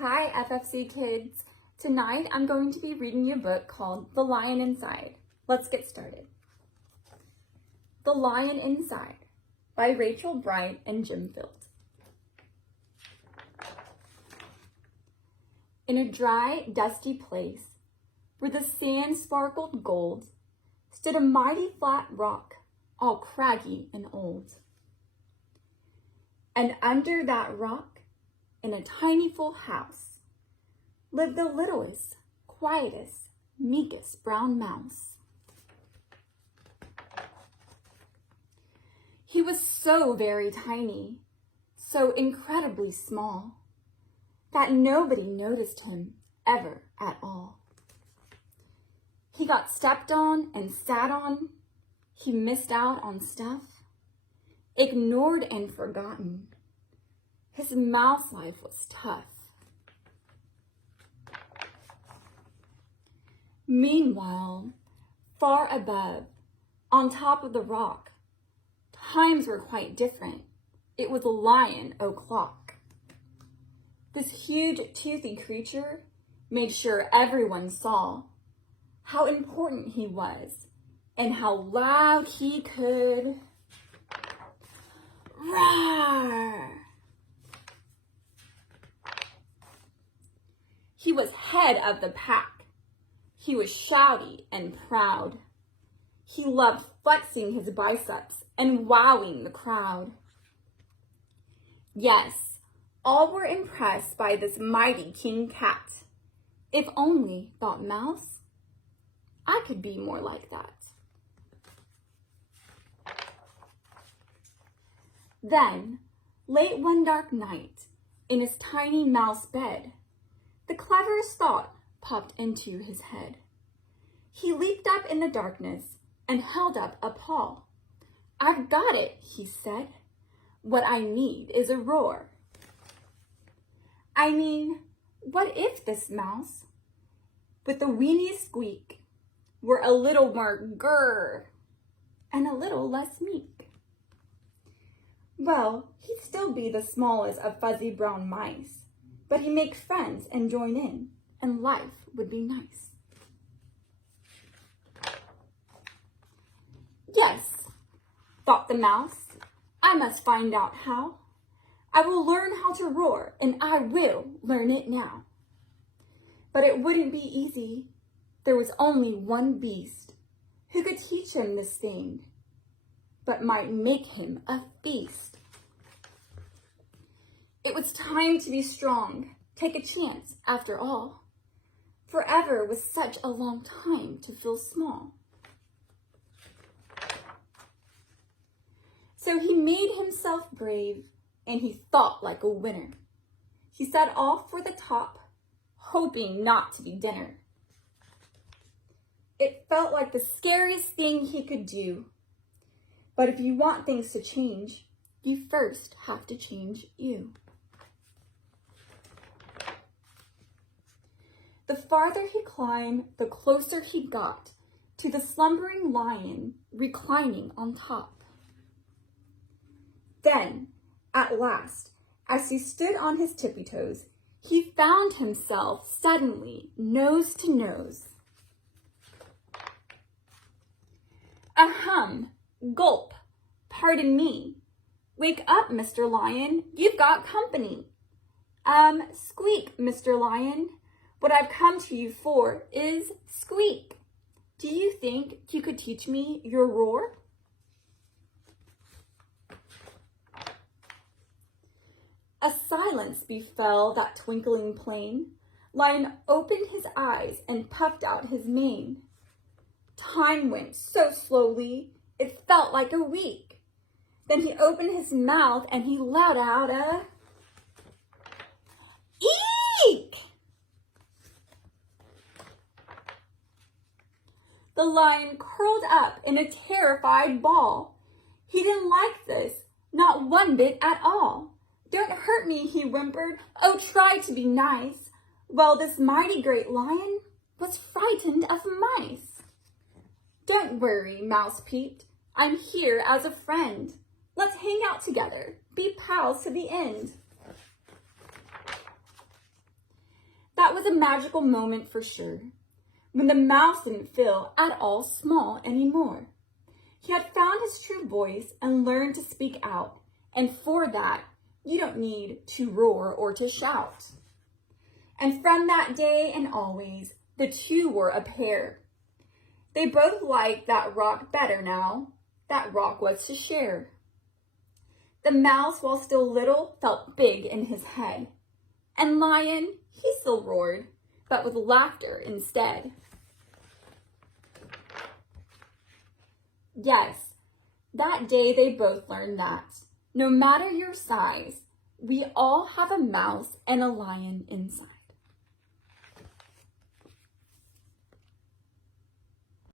Hi, ffcKIDS. Tonight I'm going to be reading you a book called The Lion Inside. Let's get started. The Lion Inside by Rachel Bright and Jim Field. In a dry, dusty place where the sand sparkled gold stood a mighty flat rock, all craggy and old. And under that rock, in a tiny full house, lived the littlest, quietest, meekest brown mouse. He was so very tiny, so incredibly small, that nobody noticed him ever at all. He got stepped on and sat on. He missed out on stuff, ignored and forgotten. His mouse life was tough. Meanwhile, far above, on top of the rock, times were quite different. It was a lion o'clock. This huge, toothy creature made sure everyone saw how important he was and how loud he could roar. He was head of the pack. He was shouty and proud. He loved flexing his biceps and wowing the crowd. Yes, all were impressed by this mighty king cat. If only, thought Mouse, I could be more like that. Then, late one dark night, in his tiny mouse bed, the cleverest thought popped into his head. He leaped up in the darkness and held up a paw. I've got it, he said. What I need is a roar. I mean, what if this mouse, with the weeniest squeak, were a little more grrr and a little less meek? Well, he'd still be the smallest of fuzzy brown mice, but he'd make friends and join in, and life would be nice. Yes, thought the mouse, I must find out how. I will learn how to roar, and I will learn it now. But it wouldn't be easy. There was only one beast who could teach him this thing, but might make him a feast. It was time to be strong, take a chance after all. Forever was such a long time to feel small. So he made himself brave, and he thought like a winner. He set off for the top, hoping not to be dinner. It felt like the scariest thing he could do. But if you want things to change, you first have to change you. The farther he climbed, the closer he got to the slumbering lion reclining on top. Then, at last, as he stood on his tippy toes, he found himself suddenly nose to nose. Ahem, gulp, pardon me. Wake up, Mr. Lion, you've got company. Squeak, Mr. Lion. What I've come to you for is squeak. Do you think you could teach me your roar? A silence befell that twinkling plain. Lion opened his eyes and puffed out his mane. Time went so slowly, it felt like a week. Then he opened his mouth and he let out a eek! The lion curled up in a terrified ball. He didn't like this, not one bit at all. Don't hurt me, he whimpered. Oh, try to be nice. Well, this mighty great lion was frightened of mice. Don't worry, Mouse peeped. I'm here as a friend. Let's hang out together, be pals to the end. a magical moment for sure, when the mouse didn't feel at all small anymore. He had found his true voice and learned to speak out, and for that, you don't need to roar or to shout. And from that day and always, the two were a pair. They both liked that rock better now. That rock was to share. The mouse, while still little, felt big in his head. And Lion, he still roared, but with laughter instead. Yes, that day they both learned that, no matter your size, we all have a mouse and a lion inside.